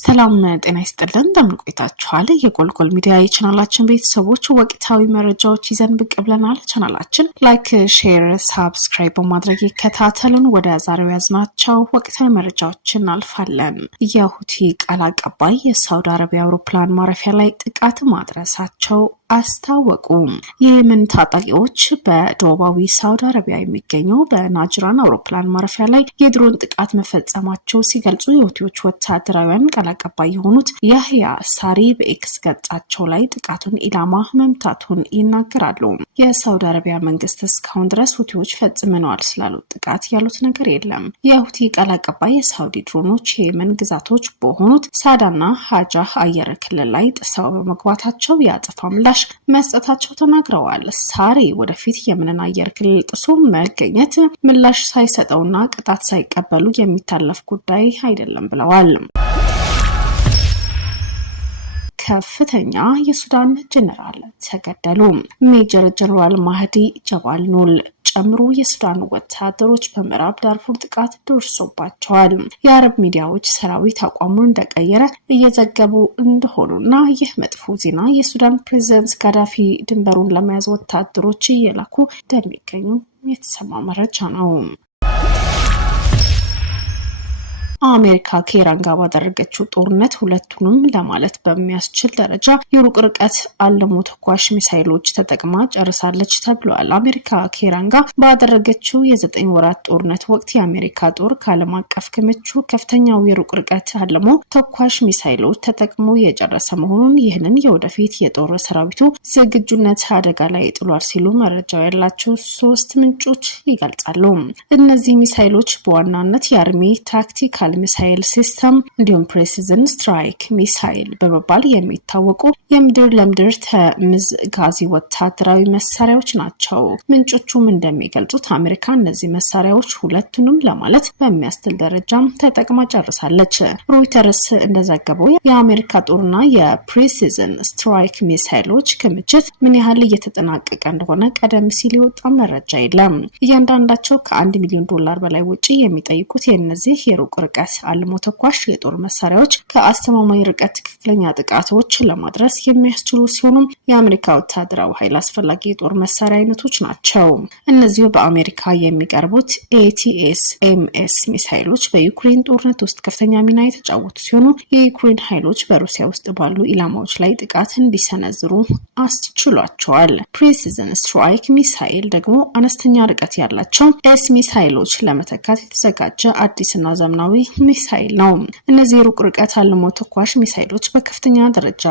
ሰላም ጤና ይስጥልን እንደምን ቆይታችኋል? የጎልጎል ሚዲያ የቻናላችን ቤተሰቦች ወቅታዊ መረጃዎች ይዘን ብቅ ብለናል። ቻናላችን ላይክ፣ ሼር፣ ሰብስክራይብ በማድረግ ይከታተሉን። ወደ ዛሬው ያዝናቸው ወቅታዊ መረጃዎችን እናልፋለን። የሁቲ ቃል አቀባይ የሳውዲ አረቢያ አውሮፕላን ማረፊያ ላይ ጥቃት ማድረሳቸው አስታወቁ። የየመን ታጣቂዎች በደቡባዊ ሳውዲ አረቢያ የሚገኘው በናጅራን አውሮፕላን ማረፊያ ላይ የድሮን ጥቃት መፈጸማቸው ሲገልጹ የሁቲዎች ወታደራዊያን ቃል አቀባይ የሆኑት ያህያ ሳሪ በኤክስ ገጻቸው ላይ ጥቃቱን ኢላማ መምታቱን ይናገራሉ። የሳውዲ አረቢያ መንግስት እስካሁን ድረስ ሁቲዎች ፈጽመዋል ስላሉት ጥቃት ያሉት ነገር የለም። የሁቲ ቃል አቀባይ የሳውዲ ድሮኖች የየመን ግዛቶች በሆኑት ሳዳና ሀጃህ አየር ክልል ላይ ጥሰው በመግባታቸው የአጸፋ ምላሽ መስጠታቸው ተናግረዋል። ሳሪ ወደፊት የመንን አየር ክልል ጥሶ መገኘት ምላሽ ሳይሰጠውና ቅጣት ሳይቀበሉ የሚታለፍ ጉዳይ አይደለም ብለዋል። ከፍተኛ የሱዳን ጀነራል ተገደሉ። ሜጀር ጀነራል ማህዲ ጀባል ኑል ጨምሮ የሱዳን ወታደሮች በምዕራብ ዳርፉር ጥቃት ደርሶባቸዋል። የአረብ ሚዲያዎች ሰራዊት አቋሙን እንደቀየረ እየዘገቡ እንደሆኑና ይህ መጥፎ ዜና የሱዳን ፕሬዝዳንት ጋዳፊ ድንበሩን ለመያዝ ወታደሮች እየላኩ እንደሚገኙ የተሰማ መረጃ ነው። አሜሪካ ከኢራን ጋር ባደረገችው ጦርነት ሁለቱንም ለማለት በሚያስችል ደረጃ የሩቅ ርቀት አልሞ ተኳሽ ሚሳይሎች ተጠቅማ ጨርሳለች ተብሏል። አሜሪካ ከኢራን ጋር ባደረገችው የ9 ወራት ጦርነት ወቅት የአሜሪካ ጦር ከዓለም አቀፍ ክምቹ ከፍተኛው የሩቅ ርቀት አልሞ ተኳሽ ሚሳይሎች ተጠቅሞ የጨረሰ መሆኑን ይህንን የወደፊት የጦር ሰራዊቱ ዝግጁነት አደጋ ላይ ጥሏል ሲሉ መረጃው ያላቸው 3 ምንጮች ይገልጻሉ። እነዚህ ሚሳይሎች በዋናነት የአርሚ ታክቲካል ሚሳይል ሲስተም እንዲሁም ፕሬሲዥን ስትራይክ ሚሳይል በመባል የሚታወቁ የምድር ለምድር ተምዝጋዚ ወታደራዊ መሳሪያዎች ናቸው። ምንጮቹም እንደሚገልጹት አሜሪካ እነዚህ መሳሪያዎች ሁለቱንም ለማለት በሚያስችል ደረጃ ተጠቅማ ጨርሳለች። ሮይተርስ እንደዘገበው የአሜሪካ ጦርና የፕሬሲዥን ስትራይክ ሚሳይሎች ክምችት ምን ያህል እየተጠናቀቀ እንደሆነ ቀደም ሲል የወጣ መረጃ የለም። እያንዳንዳቸው ከ$1 ሚሊዮን በላይ ወጪ የሚጠይቁት የእነዚህ የሩቅ ርቀት አልሞ ተኳሽ የጦር መሳሪያዎች ከአስተማማኝ ርቀት ትክክለኛ ጥቃቶች ለማድረስ የሚያስችሉ ሲሆኑ የአሜሪካ ወታደራዊ ኃይል አስፈላጊ የጦር መሳሪያ አይነቶች ናቸው። እነዚሁ በአሜሪካ የሚቀርቡት ATACMS ሚሳይሎች በዩክሬን ጦርነት ውስጥ ከፍተኛ ሚና የተጫወቱ ሲሆኑ የዩክሬን ኃይሎች በሩሲያ ውስጥ ባሉ ኢላማዎች ላይ ጥቃት እንዲሰነዝሩ አስችሏቸዋል። ፕሬሲዥን ስትራይክ ሚሳይል ደግሞ አነስተኛ ርቀት ያላቸው ኤስ ሚሳይሎች ለመተካት የተዘጋጀ አዲስና ዘመናዊ ሚሳይል ነው። እነዚህ ሩቅ ርቀት አልሞ ተኳሽ ሚሳይሎች በከፍተኛ ደረጃ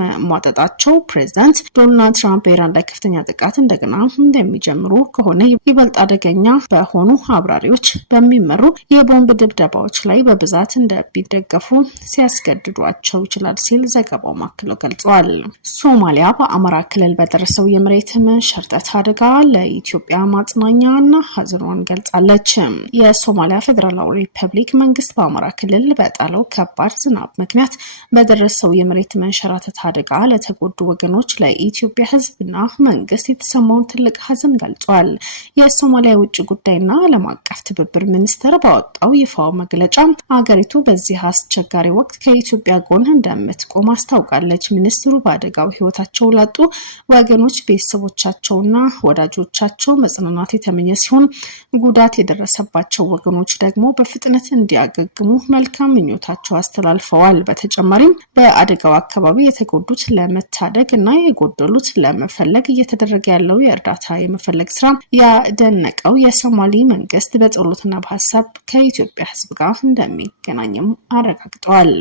መሟጠጣቸው ፕሬዝዳንት ዶናልድ ትራምፕ ኢራን ላይ ከፍተኛ ጥቃት እንደገና እንደሚጀምሩ ከሆነ ይበልጥ አደገኛ በሆኑ አብራሪዎች በሚመሩ የቦምብ ድብደባዎች ላይ በብዛት እንደሚደገፉ ሲያስገድዷቸው ይችላል ሲል ዘገባው ማክለው ገልጿል። ሶማሊያ በአማራ ክልል በደረሰው የመሬት መንሸራተት አደጋ ለኢትዮጵያ ማጽናኛና ሀዘኗን ገልጻለች። የሶማሊያ ፌዴራላዊ ሪፐብሊክ መንግስት በአማራ ክልል በጣለው ከባድ ዝናብ ምክንያት በደረሰው የመሬት መንሸራተት አደጋ ለተጎዱ ወገኖች ለኢትዮጵያ ሕዝብና መንግስት የተሰማውን ትልቅ ሀዘን ገልጿል። የሶማሊያ የውጭ ጉዳይና ዓለም አቀፍ ትብብር ሚኒስቴር ባወጣው ይፋው መግለጫ አገሪቱ በዚህ አስቸጋሪ ወቅት ከኢትዮጵያ ጎን እንደምትቆም አስታውቃለች። ሚኒስትሩ በአደጋው ህይወታቸው ላጡ ወገኖች ቤተሰቦቻቸውና ወዳጆቻቸው መጽናናት የተመኘ ሲሆን ጉዳት የደረሰባቸው ወገኖች ደግሞ በፍጥነት እንዲያገግሙ መልካም ምኞታቸው አስተላልፈዋል። በተጨማሪም በአደጋው አካባቢ የተጎዱት ለመታደግ እና የጎደሉት ለመፈለግ እየተደረገ ያለው የእርዳታ የመፈለግ ስራ ያደነቀው የሶማሊ መንግስት በጸሎትና በሀሳብ ከኢትዮጵያ ህዝብ ጋር እንደሚገናኝም አረጋግጠዋል።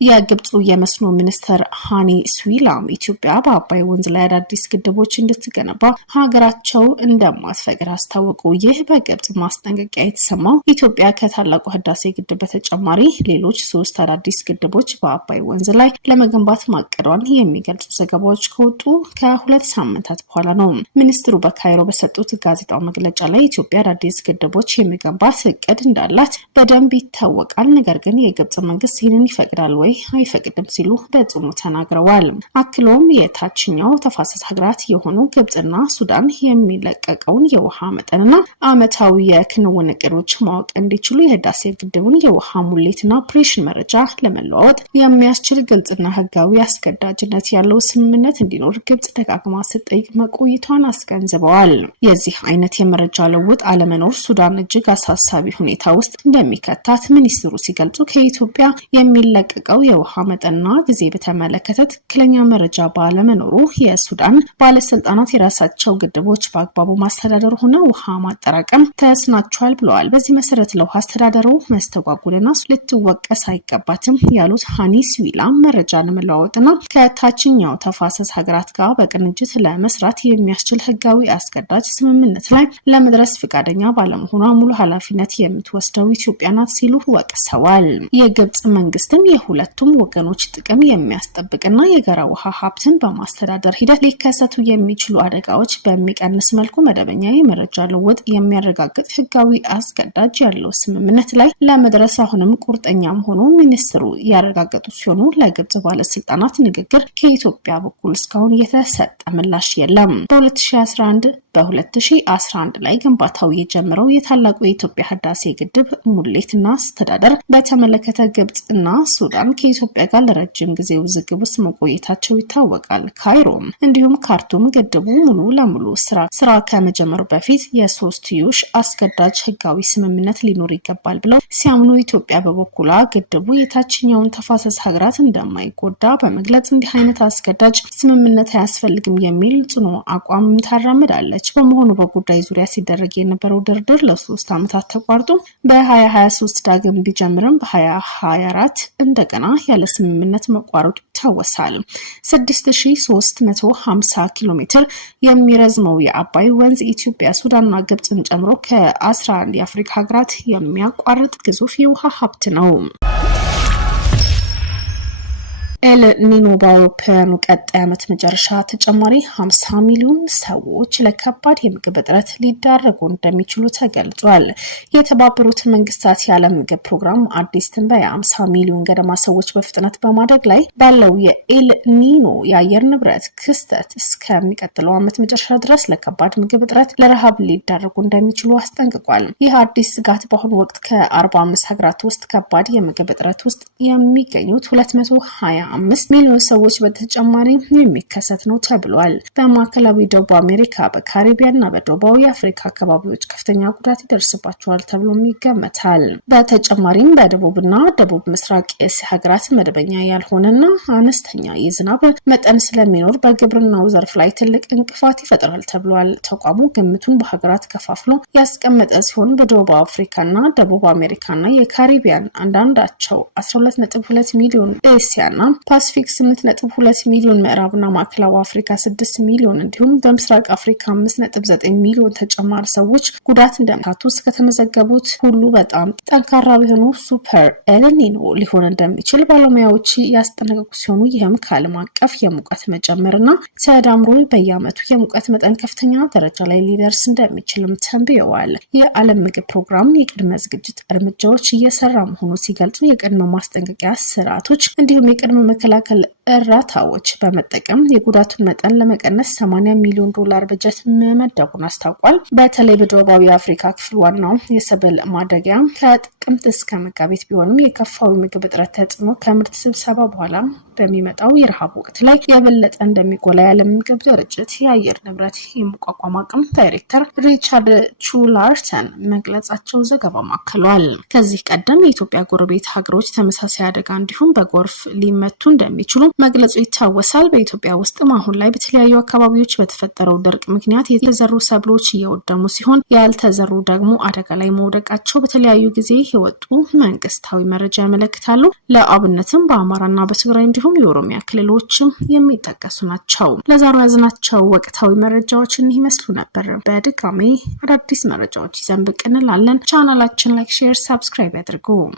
የግብፁ የመስኖ ሚኒስትር ሃኒ ስዊላም ኢትዮጵያ በአባይ ወንዝ ላይ አዳዲስ ግድቦች እንድትገነባ ሀገራቸው እንደማትፈቅድ አስታወቁ። ይህ በግብፅ ማስጠንቀቂያ የተሰማው ኢትዮጵያ ከታላቁ ህዳሴ ግድብ በተጨማሪ ሌሎች 3 አዳዲስ ግድቦች በአባይ ወንዝ ላይ ለመገንባት ማቀዷን የሚገልጹ ዘገባዎች ከወጡ ከ2 ሳምንታት በኋላ ነው። ሚኒስትሩ በካይሮ በሰጡት ጋዜጣዊ መግለጫ ላይ ኢትዮጵያ አዳዲስ ግድቦች የመገንባት እቅድ እንዳላት በደንብ ይታወቃል፣ ነገር ግን የግብፅ መንግስት ይህንን ይፈቅዳል ወይ ጉባኤ አይፈቅድም ሲሉ በጽኑ ተናግረዋል። አክሎም የታችኛው ተፋሰስ ሀገራት የሆኑ ግብጽና ሱዳን የሚለቀቀውን የውሃ መጠንና ዓመታዊ የክንውን እቅዶች ማወቅ እንዲችሉ የህዳሴ ግድቡን የውሃ ሙሌትና ኦፕሬሽን መረጃ ለመለዋወጥ የሚያስችል ግልጽና ህጋዊ አስገዳጅነት ያለው ስምምነት እንዲኖር ግብጽ ደጋግማ ስትጠይቅ መቆየቷን አስገንዝበዋል። የዚህ አይነት የመረጃ ለውጥ አለመኖር ሱዳን እጅግ አሳሳቢ ሁኔታ ውስጥ እንደሚከታት ሚኒስትሩ ሲገልጹ ከኢትዮጵያ የሚለቀቀው የውሃ መጠንና ጊዜ በተመለከተ ትክክለኛ መረጃ ባለመኖሩ የሱዳን ባለስልጣናት የራሳቸው ግድቦች በአግባቡ ማስተዳደር ሆነ ውሃ ማጠራቀም ተስናቸዋል ብለዋል። በዚህ መሰረት ለውሃ አስተዳደሩ መስተጓጉልና ልትወቀስ አይገባትም ያሉት ሃኒስ ዊላ መረጃ ለመለዋወጥና ከታችኛው ተፋሰስ ሀገራት ጋር በቅንጅት ለመስራት የሚያስችል ህጋዊ አስገዳጅ ስምምነት ላይ ለመድረስ ፈቃደኛ ባለመሆኗ ሙሉ ኃላፊነት የምትወስደው ኢትዮጵያ ናት ሲሉ ወቅሰዋል። የግብጽ መንግስትም የሁለቱም ወገኖች ጥቅም የሚያስጠብቅና የጋራ ውሃ ሀብትን በማስተዳደር ሂደት ሊከሰቱ የሚችሉ አደጋዎች በሚቀንስ መልኩ መደበኛ የመረጃ ልውውጥ የሚያረጋግጥ ህጋዊ አስገዳጅ ያለው ስምምነት ላይ ለመድረስ አሁንም ቁርጠኛ መሆኑ ሚኒስትሩ ያረጋገጡ ሲሆኑ ለግብጽ ባለስልጣናት ንግግር ከኢትዮጵያ በኩል እስካሁን የተሰጠ ምላሽ የለም። በ2011 ላይ ግንባታው የጀመረው የታላቁ የኢትዮጵያ ህዳሴ ግድብ ሙሌትና አስተዳደር በተመለከተ ግብጽና ሱዳን ከኢትዮጵያ ጋር ለረጅም ጊዜ ውዝግብ ውስጥ መቆየታቸው ይታወቃል። ካይሮም እንዲሁም ካርቱም ግድቡ ሙሉ ለሙሉ ስራ ከመጀመሩ በፊት የሶስትዮሽ አስገዳጅ ህጋዊ ስምምነት ሊኖር ይገባል ብለው ሲያምኑ ኢትዮጵያ በበኩሏ ግድቡ የታችኛውን ተፋሰስ ሀገራት እንደማይጎዳ በመግለጽ እንዲህ አይነት አስገዳጅ ስምምነት አያስፈልግም የሚል ጽኑ አቋም ታራምዳለች። በመሆኑ በጉዳይ ዙሪያ ሲደረግ የነበረው ድርድር ለ3 ዓመታት ተቋርጦ በ2023 ዳግም ቢጀምርም በ2024 እንደገና ያለ ስምምነት መቋረጡ ይታወሳል። 6350 ኪሎ ሜትር የሚረዝመው የአባይ ወንዝ ኢትዮጵያ፣ ሱዳንና ግብጽን ጨምሮ ከ11 የአፍሪካ ሀገራት የሚያቋርጥ ግዙፍ የውሃ ሀብት ነው። ኤል ኒኖ በአውሮፓውያኑ ቀጣይ ዓመት መጨረሻ ተጨማሪ 50 ሚሊዮን ሰዎች ለከባድ የምግብ እጥረት ሊዳረጉ እንደሚችሉ ተገልጿል። የተባበሩት መንግስታት የዓለም ምግብ ፕሮግራም አዲስ ትንበያ 50 ሚሊዮን ገደማ ሰዎች በፍጥነት በማደግ ላይ ባለው የኤል ኒኖ የአየር ንብረት ክስተት እስከሚቀጥለው ዓመት መጨረሻ ድረስ ለከባድ ምግብ እጥረት ለረሃብ ሊዳረጉ እንደሚችሉ አስጠንቅቋል። ይህ አዲስ ስጋት በአሁኑ ወቅት ከ45 ሀገራት ውስጥ ከባድ የምግብ እጥረት ውስጥ የሚገኙት 225 ሚሊዮን ሰዎች በተጨማሪ የሚከሰት ነው ተብሏል። በማዕከላዊ ደቡብ አሜሪካ፣ በካሪቢያን እና በደቡባዊ አፍሪካ አካባቢዎች ከፍተኛ ጉዳት ይደርስባቸዋል ተብሎ ይገመታል። በተጨማሪም በደቡብና ደቡብ ምስራቅ የእስያ ሀገራት መደበኛ ያልሆነና አነስተኛ የዝናብ መጠን ስለሚኖር በግብርናው ዘርፍ ላይ ትልቅ እንቅፋት ይፈጥራል ተብሏል። ተቋሙ ግምቱን በሀገራት ከፋፍሎ ያስቀመጠ ሲሆን በደቡብ አፍሪካና ደቡብ አሜሪካና የካሪቢያን አንዳንዳቸው 12.2 ሚሊዮን፣ ኤስያና ፓሲፊክ 8.2 ሚሊዮን፣ ምዕራብና ማዕከላዊ አፍሪካ 6 ሚሊዮን እንዲሁም በምስራቅ አፍሪካ 5.9 ሚሊዮን ተጨማሪ ሰዎች ጉዳት እንደሚያካቱ ከተመዘገቡት ሁሉ በጣም ጠንካራ የሆኑ ሱፐር ኤል ኒኖ ሊሆን እንደሚችል ባለሙያዎች ያስጠነቀቁ ሲሆኑ ይህም ከዓለም አቀፍ የሙቀት መጨመርና ተዳምሮ በየዓመቱ የሙቀት መጠን ከፍተኛ ደረጃ ላይ ሊደርስ እንደሚችልም ተንብየዋል። የዓለም ምግብ ፕሮግራም የቅድመ ዝግጅት እርምጃዎች እየሰራ መሆኑ ሲገልጹ የቅድመ ማስጠንቀቂያ ስርዓቶች እንዲሁም የቅድመ መከላከል እርዳታዎች በመጠቀም የጉዳቱን መጠን ለመቀነስ $80 ሚሊዮን በጀት መመደቡን አስታውቋል። በተለይ በደቡባዊ አፍሪካ ክፍል ዋናው የሰብል ማደጊያ ከጥቅምት እስከ መጋቢት ቢሆንም የከፋው ምግብ እጥረት ተጽዕኖ ከምርት ስብሰባ በኋላ በሚመጣው የረሃብ ወቅት ላይ የበለጠ እንደሚጎላ የዓለም ምግብ ድርጅት የአየር ንብረት የመቋቋም አቅም ዳይሬክተር ሪቻርድ ቹላርተን መግለጻቸው ዘገባ ማክሏል። ከዚህ ቀደም የኢትዮጵያ ጎረቤት ሀገሮች ተመሳሳይ አደጋ እንዲሁም በጎርፍ ሊመቱ እንደሚችሉ መግለጹ ይታወሳል። በኢትዮጵያ ውስጥም አሁን ላይ በተለያዩ አካባቢዎች በተፈጠረው ድርቅ ምክንያት የተዘሩ ሰብሎች እየወደሙ ሲሆን ያልተዘሩ ደግሞ አደጋ ላይ መውደቃቸው በተለያዩ ጊዜ የወጡ መንግስታዊ መረጃ ያመለክታሉ። ለአብነትም በአማራና በትግራይ እንዲሁም የኦሮሚያ ክልሎችም የሚጠቀሱ ናቸው። ለዛሬው ያዝናቸው ወቅታዊ መረጃዎች ይመስሉ ነበር። በድጋሚ አዳዲስ መረጃዎች ይዘን ብቅ እንላለን። ቻናላችን ላይክ፣ ሼር፣ ሰብስክራይብ ያድርጉ።